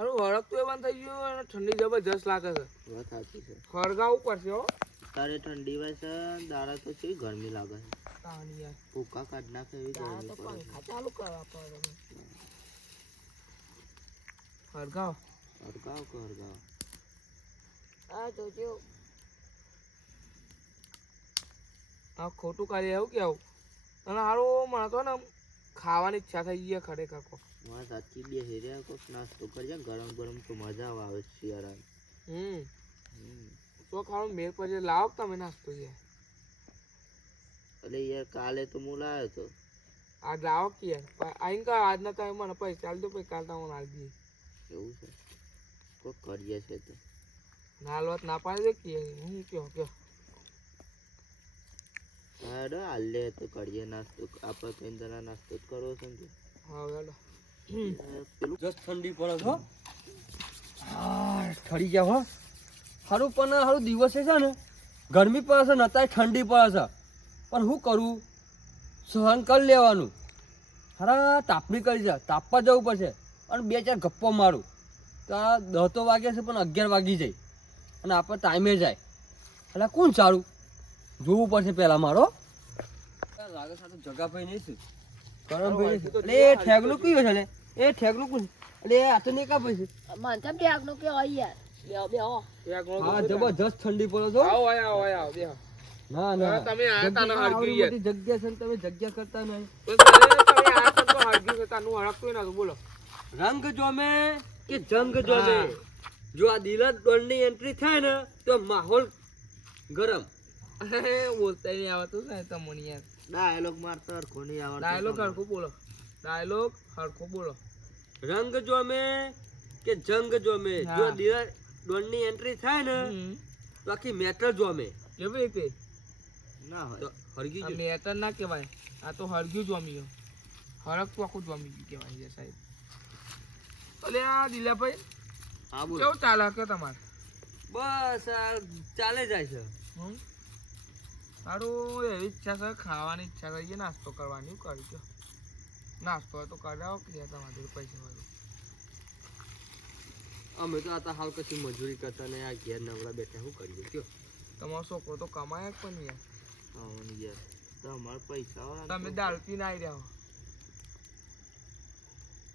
હારું હળક તો એવાન થઈ ગયું અને ઠંડી જબરજસ્ત લાગે છે. વાત સાચી છે. ખળગાવું પડશે હો. તારે ઠંડી હોય છે, દાડા તો છે ગરમી લાગે છે. તાણી યાર. ભૂકા કાઢ નાખે એવી ગરમી તો પડે પંખા ચાલુ કરવા પડે. હળગાવ. હરગાવ કે હરગાવ. આ જોજો આ ખોટું કાર્ય એવું કેવું અને હારું મને તો ને ખાવાની ઈચ્છા થઈ ગઈ ખરેખર કો. વાત સાચી. બે હેર્યા કોક નાસ્તો કરજે ગરમ ગરમ તો મજા આવે શિયાળાની. તો ખાવાનું મેળ પછી લાવો તમે નાસ્તો યાર. એટલે યાર કાલે તો હું લાવ્યો હતો. આજ લાવો કે યાર આઈને કા આજના તમે મને પૈસા ચાલ દો પછી કાલ તમને આલી દઈએ. એવું છે કોક કરીએ છે તો. ના લોટ ના પાડી દે કે હું કયો. હાડો હાલે તો કરીએ નાસ્તો. આપણે ત્રણ જણા નાસ્તો જ કરવો છે ને. હા હેલો. પેલું જસ્ટ ઠંડી પડે છો. ઠરી ગયા હો. સારું પણ સારું દિવસે છે ને ગરમી પડે છે ને અત્યારે ઠંડી પડે છે પણ શું કરું સહન કરી લેવાનું. હારા તાપણી કરી છે તાપવા જવું પડશે અને 2-4 ગપ્પો મારું તો આ 10 તો વાગ્યા છે પણ 11 વાગી જાય અને આપણે ટાઈમે જાય એટલે કોણ સારું જોવું પડશે પહેલાં મારો. લાગે છે તો જગાભાઈ નહીં છે કરમભાઈ નહીં છે. એટલે એ ઠેગલું કયું છે ને એ ઠેગલું કોણ એટલે આ તો નહીં કાપે છે. મને તો બ્યાગનો કે હોય યાર બેહો હા જબરજસ્ત ઠંડી પડે છો. આવો આવો બેહો. ના ના તમે આયા તા ને હળગી યાર. જગ્યા છે ને તમે જગ્યા કરતા નહીં. તો તમે આયા તા તો હળગી છે તાનું હળગતું ના બોલો. રંગ જોમે કે જંગ જોમે જો આ દિલત દોડની એન્ટ્રી થાય ને તો માહોલ ગરમ. બોલતા નહીં આવતું ને તમને યાર. ડાયલોગ મારતો હરખો નહીં આવડતો. ડાયલોગ હરખું બોલો. ડાયલોગ હરખું બોલો. રંગ જોમે કે જંગ જોમે જો દિલત દોડની એન્ટ્રી થાય ને તો આખી મેટર જોમે. કેવી રીતે ના હોય તો હરગી આ ગયું. મેટર ના કહેવાય. આ તો હળગ્યું જોમી ગયું. હળગ તો આખું જોમી ગયું કહેવાય છે સાહેબ. એટલે આ દિલાભાઈ હા બોલો. કેવું ચાલે કે તમારે? બસ આ ચાલે જાય છે. સારું એવી ઈચ્છા છે ખાવાની ઈચ્છા થઈ ગઈ નાસ્તો કરવાની કરી દો. નાસ્તો હોય તો કરાવો કે તમારે પૈસા વાળું. અમે તો આ હાલ કશી મજૂરી કરતા ને આ ઘેર નવરા બેઠા શું કરીએ કયો. તમારો છોકરો તો કમાય જ પણ યાર. આવવાનું યાર તમારે પૈસા વાળા તમે દારૂ પીને આવી રહ્યા હો.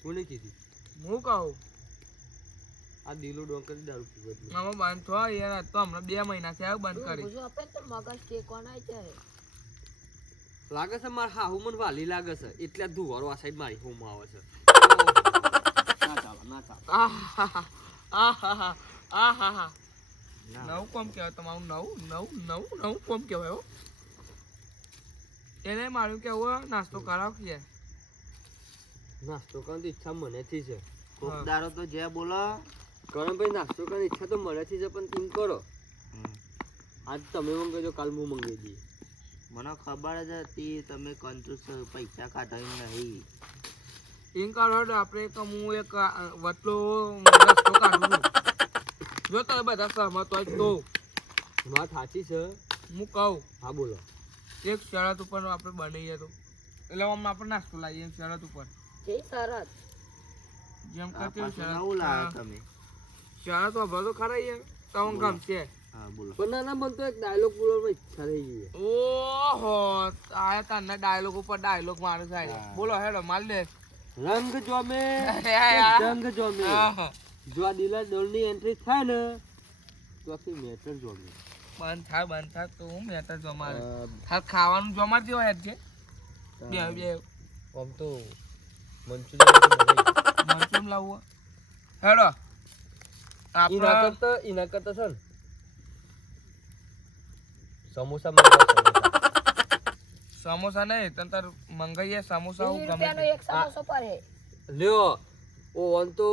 કોને કીધી હું કહું આ દિલો ડોંકર દારૂ પીવો. આમાં બંધ થયો યાર. આજ તો હમણાં 2 મહિના થયા બંધ કરી. પૂછો આપે તો મગજ ટેકવાના છે લાગે છે મારા હાહુ મને વાલી લાગે છે એટલે ધુવારો આ સાઈડ મારી હોમ આવે છે. ના ચાલો ના ચાલો. આહાહા. નવું કોમ કહેવાય તમારું. નવું કોમ કહેવાય હો. એને મારું કેવું નાસ્તો કરાવ કે નાસ્તો કરવાની ઈચ્છા મનેથી છે. કોક દારો તો જે બોલો. કરણભાઈ નાસ્તો કરવાની ઈચ્છા તો મનેથી છે પણ તીન કરો આજ તમે મંગાવજો કાલ હું મંગાવી દઈએ. મને ખબર જ હતી તમે કંજૂસ પૈસા કાઢાવી નહીં. એમ કરો આપણે એક હું એક વટલો રસ્તો કાઢું છું. જો તમે બધા સહમત હોય તો વાત સાચી છે. હું કહું હા બોલો. એક શરત ઉપર આપણે બનાવીએ તો એટલે આમ આપણે નાસ્તો લાવીએ શરત ઉપર. જે સરસ જેમ આ કે પાછું નવું લાવ્યા તમે. શરત વાપરો તો ખરા યાર તમને ગમશે. હા બોલો. પણ ના ના મને તો એક ડાયલોગ બોલવાની ઈચ્છા થઈ ગઈ. ઓહો આયા તને ડાયલોગ ઉપર ડાયલોગ મારે સાહેબ. બોલો હેડો માલ દે. રંગ જોમે જંગ જોમે જો આ દિલા દોડની એન્ટ્રી થાય ને તો આખી મેટર જોમે. બંધ થાય તો હું મેટર જમાડે. હા ખાવાનું જમાડતી હોય છે. બે આમ તો મંચુરિયન લાવવું હેડો આપણે એના કરતા છે ને સમોસા મંગાવો. સમોસા નહીં તને તાર મંગાઈએ સમોસા હું 20 ગમે રૂપિયાનો એક સમોસો પડે લ્યો ઓ આમ તો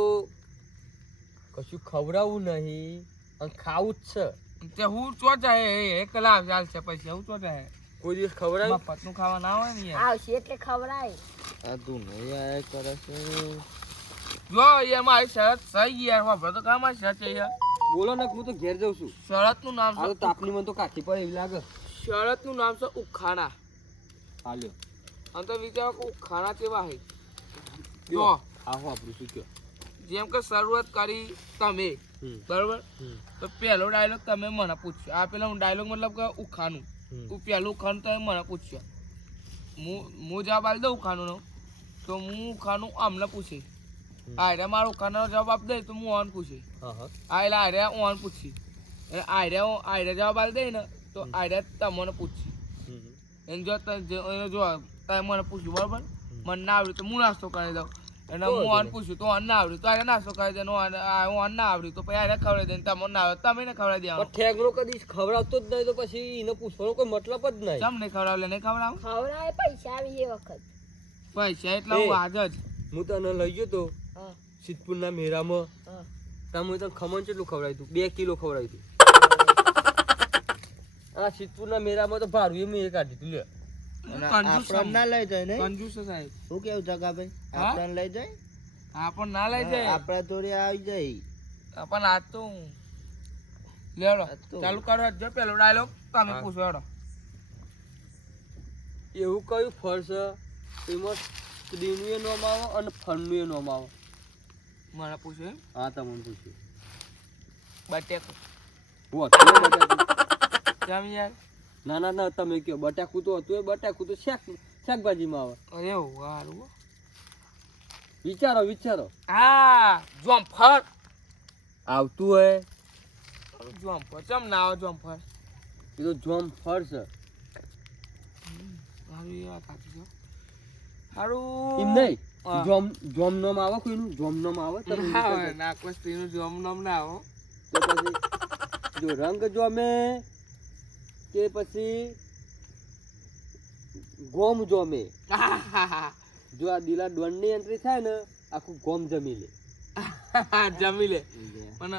કશું ખવડાવવું નહીં અને ખાવું જ છે. તે હું ચો જાય એક કલાક ચાલશે પછી હું ચો જાય કોઈ દિવસ ખવડાવ મફતનું ખાવા ના હોય ને યાર. આવશે એટલે ખવડાય આ તું નહીં આયા કરે છે. જો એ મારી શરત સહી યાર વાપરો તો કામ આ શરત છે યાર. બોલો ને હું તો ઘેર જાઉં છું. શરતનું નામ આ તો છે તાપની મને તો કાઠી પડે એવી લાગે. શરતનું નામ છે ઉખાણા. હાલ્યો અને તો વિચારો કે ઉખાણા કેવા હે. જો જો આહો આપણું શું કયો જેમ કે શરૂઆત કરી તમે બરોબર તો પહેલો ડાયલોગ તમે મને પૂછ્યો આ પેલો ડાયલોગ મતલબ કે ઉખાનું પહેલું ઉખાનું તમે મને પૂછ્યો હું જવાબ આપી દઉં ઉખાનું તો હું ઉખાનું અમને પૂછી આર્યા મારો ઉખાનો જવાબ આપી દે તો હું ઓન પૂછી એટલે આર્યા ઓન પૂછી એટલે આર્યા જવાબ આપી દે ને તો આર્યા તમને પૂછી એને જો તમે મને પૂછ્યું બરોબર મને ના આવડ્યું તો હું નાસ્તો કરી દઉં અને હું અન પૂછ્યું તો અન ના આવડ્યું તો આરે નાસ્તો કરી દે હું અન ના આવડ્યું તો પછી આરે ખવડાવી દે તમને ના આવડે તમે ને ખવડાવી દેવાનું ઠેકડો કદી ખવડાવતો જ નહીં તો પછી એને પૂછવાનો કોઈ મતલબ જ નહીં ચમ નહીં ખવડાવે નહીં ખવડાવ ખવડાવે પૈસા આવી એ વખત પૈસા એટલે હું આજ જ હું તને લઈ ગયો તો હા સિદ્ધપુરના મેળામાં હા ત્યાં હું તને ખમણ કેટલું ખવડાવ્યું હતું 2 કિલો ખવડાવ્યું હતું આ સિદ્ધપુરના મેળામાં તો ભારું એ મેં કાઢી હતું લે આપણને ના લઈ જાય ને કંજૂસ છે સાહેબ શું કેવું જગાભાઈ હા? આપણને લઈ જાય આપણ ના લઈ જાય આપણા જોડે આવી જાય પણ આજ તો લેવડો આજ તો. ચાલુ કરો જો પેલો ડાયલોગ તમે હા. પૂછો હેડો એવું કયું ફળ છે એમાં સ્ત્રીનું એ નામ આવે અને ફળનું એ નામ આવે મને પૂછો એમ હા તમને પૂછ્યું બટેકો હું હતું એ બટાકું કેમ યાર ના ના ના તમે કયો બટાકું તો હતું એ બટાકું તો શાકભાજીમાં આવે અરે વારું વિચારો વિચારો હા જોમફળ આવતું હોય જોમફળ ચમ ના આવે જોમફળ એ તો જોમ ફળ છે હારું એ વાત સાચી છે હારું એમ નહીં હા. જોમ નામ આવે કોઈનું જોમ નામ આવે તમે ના વિચારો. આવે ના કોઈ સ્ત્રીનું જોમ નામ ના આવો તો પછી જો રંગ જોમે કે પછી ગોમ જોમે જો આ દિલા ડોનની એન્ટ્રી થાય ને આખું ગોમ જમી લે જમી લે પણ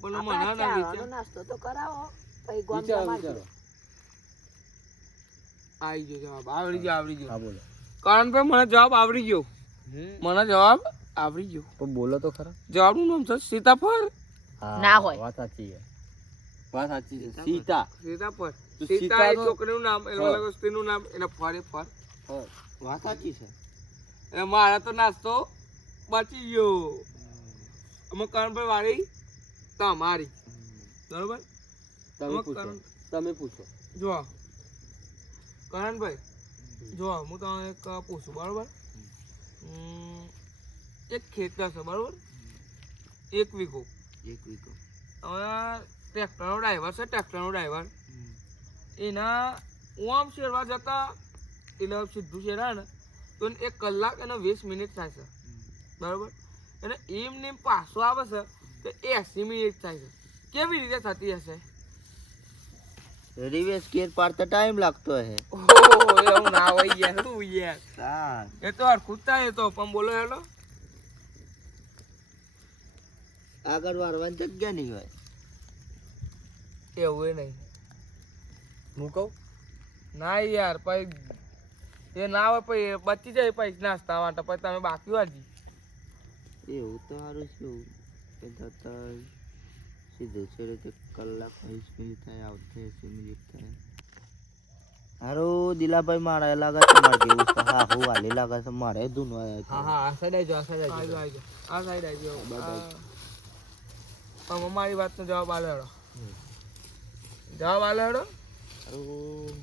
પણ મને ના ચાવાનો વિચાર નાસ્તો તો કરાવો પછી ગોમ વિચારો જમાડજો. વિચારો આવી ગયો જવાબ આવડી ગયો હા બોલો કરણભાઈ મને જવાબ આવડી ગયો મને જવાબ આવડી ગયો પણ બોલો તો ખરા જવાબનું નામ છે સીતાફળ ના હોય. વાત સાચી છે વાત સાચી છે સીતા સીતાફળ તો સીતા એ સીતાનો- છોકરીનું નામ એટલે સ્ત્રીનું નામ એટલે ફળ એ ફળ હા. વાત સાચી છે એટલે મારા તો નાસ્તો બચી ગયો અમે કરણભાઈ વાળી તમારી બરોબર તમે અમે પૂછો કરણ- તમે પૂછો જો કરણભાઈ જો હું તમને એક પૂછું બરોબર એક ખેતર છે બરોબર 1 વીઘો એક વીકો હવે ટ્રેક્ટરનો ડ્રાઈવર છે ટ્રેક્ટરનો ડ્રાઈવર એના ઓમ શેરવા જતા એટલે સીધું શેરા ને તો એને 1 કલાક અને 20 મિનિટ થાય છે બરોબર અને એમને એમ પાછો આવે છે તો 80 મિનિટ થાય છે કેવી રીતે થતી હશે રિવેશ ગેર પાડતા ટાઈમ લાગતો હે ઓહો એવું ના હોય યાર શું યાર તાર એ તો હરખું જ થાય એ તો પણ બોલો હેલો આગળ વારવાની જગ્યા નહીં હોય એવું નહીં હું કહું ના યાર પછી એ ના હોય પછી બચી જાય પછી નાસ્તા માટે પછી તમે બાકી વાજી એવું તો સારું શું કે જતા સીધું છેડે તે કલાક 20 મિનિટ થાય આવતે 80 મિનિટ થાય હારું દિલાભાઈ મારે લાગે છે મારે જેવું છે હા હું હાલી લાગે છે મારે ધૂનવા હા હા આ સાઈડ આવજો આ સાઈડ આજો આવજો આજો આ સાઈડ આવજો બરાબર. તમે મારી વાતનો જવાબ આલો હેડો જવાબ આલો હેડો હારું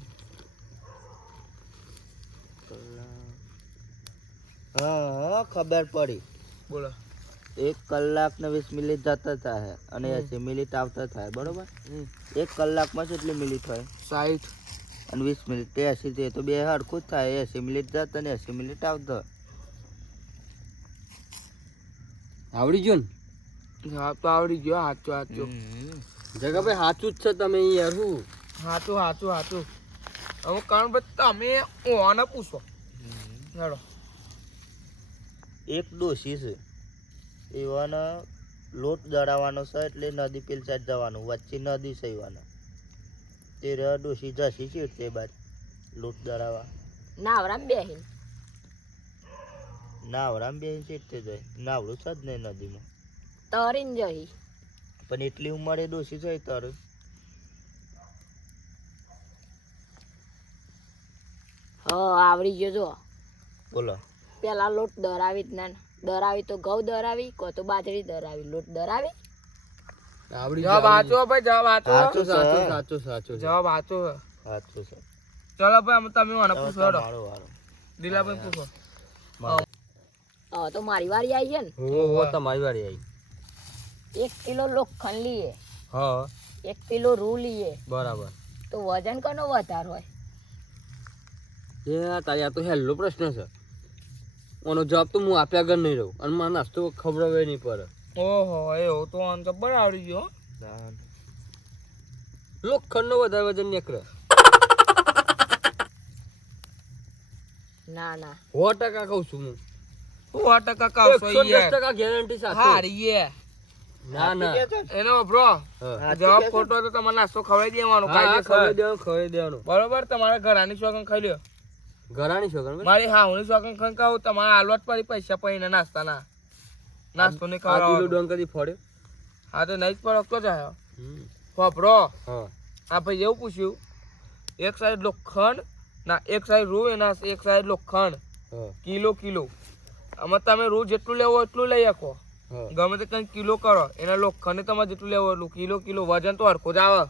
હા હા ખબર પડી બોલો 1 કલાક ને 20 મિનિટ જતા થાય અને 80 મિનિટ આવતા થાય બરોબર 1 કલાકમાં કેટલી મિનિટ હોય 60 અને 20 મિનિટ 80 થાય તો બે હરખું જ થાય 80 મિનિટ જતા ને 80 મિનિટ આવતા આવડી ગયો ને જવાબ તો આવડી ગયો સાચો સાચો જગાભાઈ સાચું જ છે તમે યાર હું સાચું સાચું સાચું હવે કારણ ભાઈ તમે ઓને પૂછો હેડો એક ડોશી છે એવાનો લોટ દળાવવાનો છે એટલે નદી પેલ સાઈડ જવાનું વચ્ચે નદી છે એવાનો તે ડોશી જશી છે તે બાદ લોટ દળાવવા નાવરામ બેહીન નાવરામ બે છે તે જાય નાવડું છે જ નહીં નદીમાં તરીન જહી પણ એટલી ઉંમરે ડોશી છે તર હ આવડી ગયો જો બોલો પેલા લોટ દરાવી જ ના દરાવી તો ઘઉં દરાવી કો તો બાજરી દરાવી લોટ દરાવી આવડી જવાબ આચો ભાઈ, જવાબ આચો. સાચું સાચું છે. સાચું સાચું છે. જવાબ આચો છે. સાચું છે. ચલો ભાઈ તમે મને હવે પૂછો હેડો. તમારો વારો. દિલાભાઈ પૂછો. હવે તો મારી વારી આવી છે ને હો તમારી વારી આવી. 1 કિલો લોખંડ લઈએ, હા 1 કિલો રૂ લઈએ બરાબર. તો વજન કનો વધારે હોય? એ તારી આ તો હેલ્લો પ્રશ્ન છે. ઓનો જવાબ તો હું આપ્યા આગળ નહીં રહું અને મારે નાસ્તો ખબર નહીં પડે. ઓહો એવું તો આમ જબ્બર આવડી ગયો. ના, લોખંડનો વધારે વજન નીકળે. ના ના 100% કહું છું હું. 100% કાવશો યાર. 110% ગેરંટી સાથે. હારી એ. ના ના. એનો બ્રો હા. જવાબ ખોટો હોય તો તમારે નાસ્તો ખવડાવી દેવાનો હા, ખવડાવી કાયદેસર. દેવાનું, ખવડાવી દેવાનું. બરોબર, તમારે ઘરાની શોખન ખાઈ લ્યો. ઘરાણી છોકરા મારી હાહુની શોખન ખાઈ ખાવ તમારે આલવટ પડી પૈસા પડીને નાસ્તાના. નાસ્તો નહીં આ કિલો ખાવાનો. ડોંગ કદી ફોડ્યો. હા તો નહીં જ પડતો જાય. હમ. ફોફરો હા આ ભાઈ એવું પૂછ્યું, એક સાઈડ લોખંડ ના એક સાઈડ રૂ એના એક સાઈડ લોખંડ હા કિલો કિલો. આમાં તમે રૂ જેટલું લેવો હોય એટલું લઈ શકો. હા. ગમે તે કંઈક કિલો કરો એના લોખંડ તમારે જેટલું લેવો હોય એટલું કિલો કિલો. વજન તો હરખો જ આવે.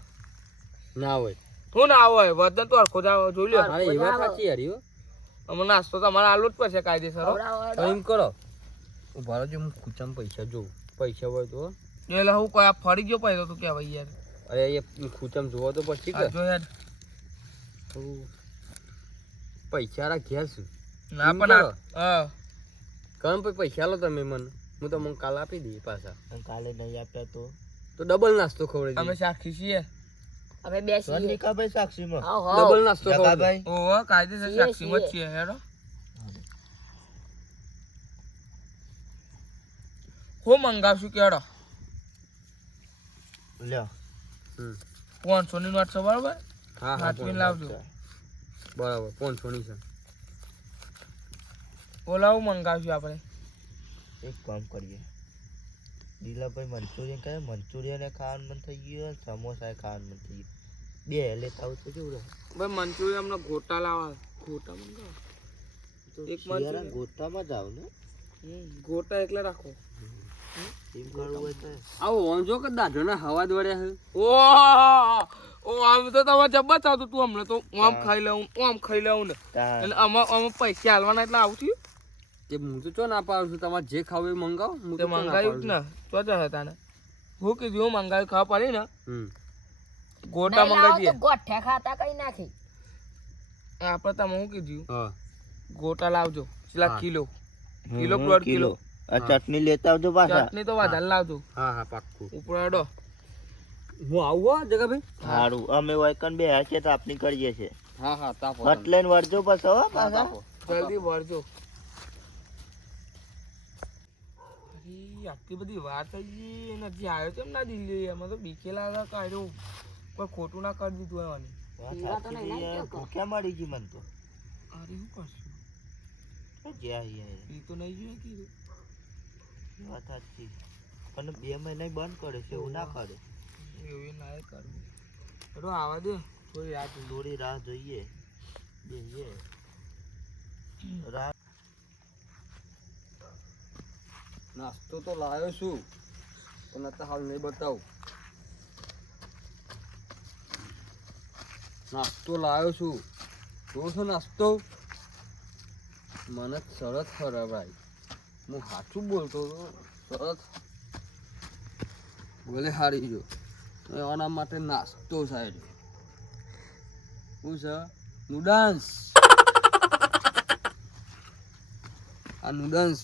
ના હોય. શું ના આવે? વજન તો હરખો જ આવે. જોઈ લો. અરે એ વાત સાચી યાર ઈવો. અમે નાસ્તો તમારે આલવો જ પડશે કાયદેસર હો. ખવડાવો તો હેડો. એમ કરો ઉભા રહેજો, હું ખૂચામાં પૈસા જોઉં. પૈસા હોય તો એટલે હું કોઈ આ ફરી ગયો પૈસો તું કહેવાય યાર. અરે એ ખૂચામાં જોવો તો પછી કે આ જો યાર. પૈસા રાખ્યા છું. ના એમ પણ કરો. હા કમ પછી પૈસા લો તમે મને, હું તમને કાલ આપી દઈએ પાછા. અને કાલે નહીં આપ્યા તો તો ડબલ નાસ્તો ખવડાવી અમે દઈએ. સાક્ષી છીએ. અમે બેસીએ નિકાભાઈ સાક્ષીમાં હાવ હાવ. ડબલ નાસ્તો ખવડાવી જગાભાઈ ઓહો કાયદેસર છીએ, સાક્ષીમાં જ છીએ હેડો. હું મંગાવશું કેડો. લ્યો. 500 ની નોટ છે બરોબર. હા હા સાચવીને લાવજો. બરાબર 500 ની છે. ઓલા હું મંગાવશું આપણે. એક કામ કરીએ, દિલાભાઈ મંચુરિયન કહે, મંચુરિયન ખાવાનું મન થઈ ગયું, સમોસા ખાવાનું મન થઈ ગયું. બે લેતા આવું તો કેવું રહે? ભાઈ મંચુરિયન અમને ગોટા લાવવા. ગોટા મંગાવો. એક શિયાળા મંચુરિયન. ગોતામાં જ આવ ને ગોટા એકલા રાખો. એમ કરવું હોય તો આવો વાંધો કે દાઢોના હવા દોડ્યા છે. ઓ આમ તો તમારે જબ્બર થતું તું હમણાં તો આમ ખાઈ લઉં આમ ખાઈ લઉં ને. તાણ. એટલે આમાં પૈસા હાલવાના એટલે આવું થયું. તે હું તો ચો ના પાડું છું, તમારે જે ખાવું એ મંગાવો. હું તે તો ચો ના મંગાવ્યું જ પાડું ને તો જ હતા ને. હું કીધું હું મંગાવ્યું ખાવા પડી ને છું. ગોટા નહીં લાવો મંગાવી તો દઈએ. ગોઠિયા ખાતા કઈ નાખી. આપણે તમે શું કીધું હા ગોટા લાવજો. પેલા હા. કિલો હમ, કિલો પ્લોટ કિલો. આ ચટણી લેતા આવજો પાછા. ચટણી તો વધારે લાવજો. હા હા પાક્કું. ઉપર અડો. હું આવું હો જગાભાઈ. સારું, અમે વાયકન બે છે તો આપણી કરીએ છે. હા હા તાપો એટલે વળજો પાછો હો પાછા. જલ્દી વળજો. અરે આટલી બધી વાત થઈ ગઈ અને હજી આવ્યો કેમ ના દિલ્હી? એમાં તો બીકેલા હતા કાઢ્યો. કોઈ ખોટું ના કરી દીધું એવાની. વાત પીવા તો સાચી નહીં છે, લાગ્યો કો. ભૂખ્યા મળી ગઈ મને તો. અરે શું કરશું? જ્યાં યાર. એ તો નહીં જોઈએ કીધું. વાત સાચી. પણ 2 મહિના બંધ કરે છે, એવું ના કરે. એવું ના એ કરવું. ચલો આવા દે થોડી રાત. થોડી રાહ જોઈએ. બેહીએ. રાહ નાસ્તો તો લાવ્યો છું પણ અત્યારે હાલ નહીં બતાવું. નાસ્તો લાવ્યો છું, જો છો નાસ્તો મને શરત ખરાબાઈ. હું સાચું બોલતો હતો, શરત બોલે હારી જો એના માટે નાસ્તો સાહેબ શું છે? નૂડલ્સ. આ નૂડલ્સ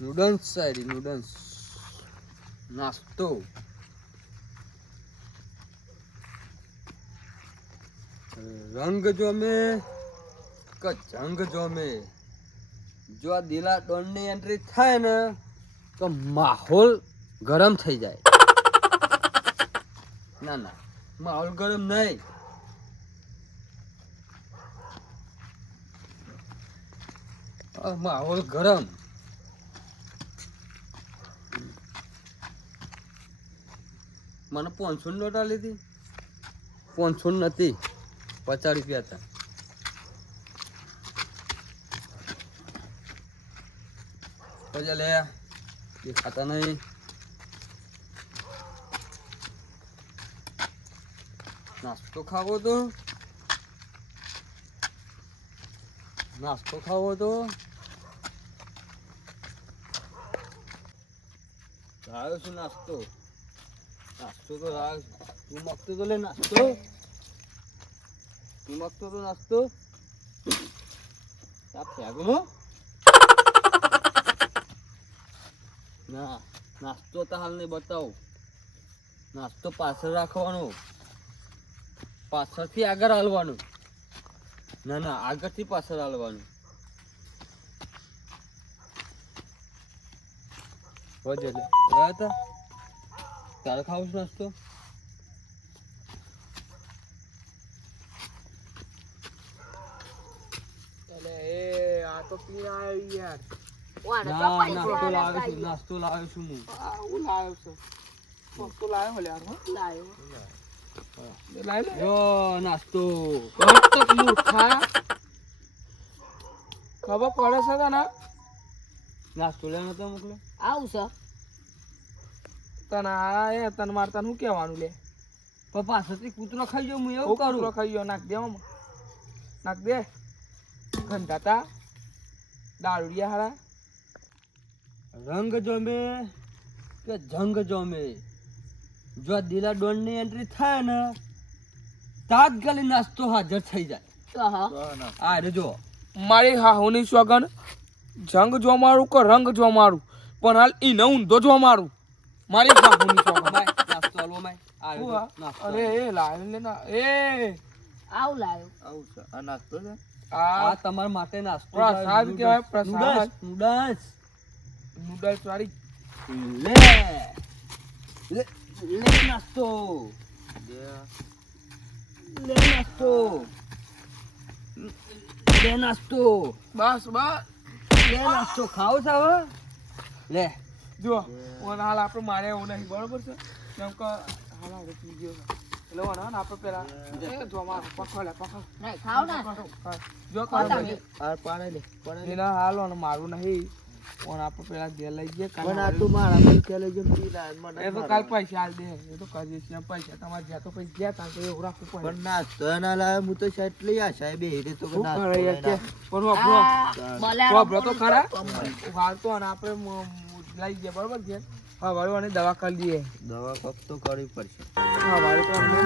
નૂડલ્સ સાહેબ નૂડલ્સ નાસ્તો. રંગ જોમે કે જંગ જોમે, જો આ દિલા ડોનની એન્ટ્રી થાય ને તો માહોલ ગરમ થઈ જાય. ના ના માહોલ ગરમ નહીં, માહોલ ગરમ. મને 500 ની નોટ આલી હતી, 500 નથી, 50 રૂપિયા હતા. પછી લે દેખાતા નહીં. નાસ્તો ખાવો તો લાવ્યો છું નાસ્તો તો લાવ્યો છું. તું મગતો તો લે નાસ્તો. આ ફેંકનો ના નાસ્તો તો હાલ નહીં બતાવું. નાસ્તો પાછળ રાખવાનો, પાછળથી આગળ હાલવાનું. ના આગળથી પાછળ હાલવાનું. વધે લે હતા તારે ખાવું છે નાસ્તો? એટલે એ આ તો પી આવ્યો યાર. વાને તો ના પૈસા નાસ્તો લાવ્યો છું હું. હું લાવ્યો છું. નાસ્તો લાવ્યો હલે યાર. લાવ્યો. લાવ્યો લે. યો નાસ્તો તો મૂઠા ખબર પડે છે તને? નાસ્તો લેવાનો તો મોકલે. આવું છે તને આ એ તને માર તને શું કહેવાનું લે? પણ પાછળથી કૂતરો ખાઈ જાઉં હું એવું હું કરું. કૂતરો ખાઈ ગયો. નાખ દે આમાં. નાખ દે. ગંધાતા દારૂડિયા હારા. રંગ જોમે કે જંગ જોમે, જો દિલા ડોન ની એન્ટ્રી થાય ને તાત્કાલિક નાસ્તો હાજર થઈ જાય. તો હા આ રે જો મારી હાહુની સોગન જંગ જો મારું કે રંગ જો મારું, પણ હાલ ઈને ઊંધો જો મારું. મારી હાહુની સોગન. માય નાસ્તો આલવો માય. આ રે જો, નાસ્તો અરે એ લાવ લે ના એ આવું લાવ્યો. આવું છે આ નાસ્તો છે. આ આ તમારા માટે નાસ્તો પ્રસાદ કહેવાય, પ્રસાદ. નૂડલ્સ નૂડલ્સ વાળી. લે લે લે નાસ્તો લે નાસ્તો લે નાસ્તો બસ બસ લે નાસ્તો ખાવ છે હવે લે. જો ઓન હાલ આપણે મારે એવું નહીં બરોબર છે, કેમ કે હાલ આપણે પી ગયો છે. એટલે ઓન હાલ આપણે પેલા એ જો માર પકડ લે પકડ. નહીં ખાવ ને જો ખાવ કાઢ તમે. આ પાડે લે એના હાલ ઓન મારું નહીં. ઓન આપણે પેલા ઘેર લઈ જઈએ. પણ આ તું મારા પૈસા લઈ જમ પી લા મને એ તો કાલ પૈસા હાલ દે. એ તો કરીએ છીએ પૈસા તમારે જ્યાં તો પૈસા ગયા તા તો એવું રાખવું પડે. પણ નાસ્તો ના લાવે હું તો સાઈડ લઈ આ સાહેબ એ રે તો શું નાસ્તો કરે યાર કે? પણ વાપરો બોલાવો. વાપરો તો ખરા. હાલ તો અને આપણે લઈ જઈએ બરોબર છે. હા વાળવાની દવા કરી દઈએ. દવા કોક તો કરવી પડશે. હા વાળી તો અમને